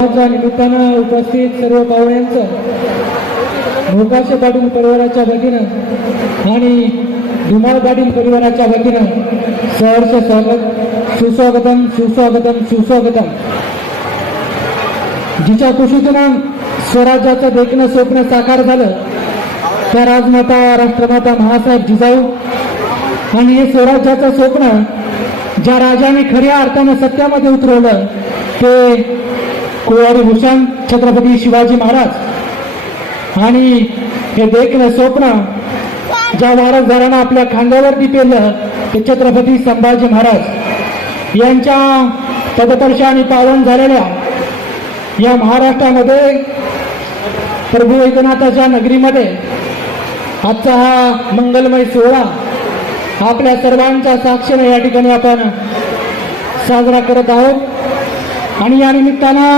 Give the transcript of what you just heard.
च्या निमित्तानं उपस्थित सर्व पाहुण्यांचं मोकाशे पाटील परिवाराच्या वतीनं आणि धुमाळ पाटील परिवाराच्या वतीनं सहर्ष स्वागत, सुस्वागतम सुस्वागतम सुस्वागतम. जिच्या कुशीतून स्वराज्याचं देखणं स्वप्न साकार झालं त्या राजमाता राष्ट्रमाता महासाहेब जिजाऊ आणि हे स्वराज्याचं स्वप्न ज्या राजाने खऱ्या अर्थानं सत्यामध्ये उतरवलं ते कुंवारी भूषण छत्रपती शिवाजी महाराज. आणि हे देखणं स्वप्न ज्या वारसदारांना आपल्या खांद्यावरती पेरलं ते छत्रपती संभाजी महाराज यांच्या पदस्पर्शाने पावन झालेल्या या महाराष्ट्रामध्ये प्रभू वैद्यनाथाच्या नगरीमध्ये आजचा हा मंगलमय सोहळा आपल्या सर्वांच्या साक्षीने या ठिकाणी आपण साजरा करत आहोत. आणि या निमित्तानं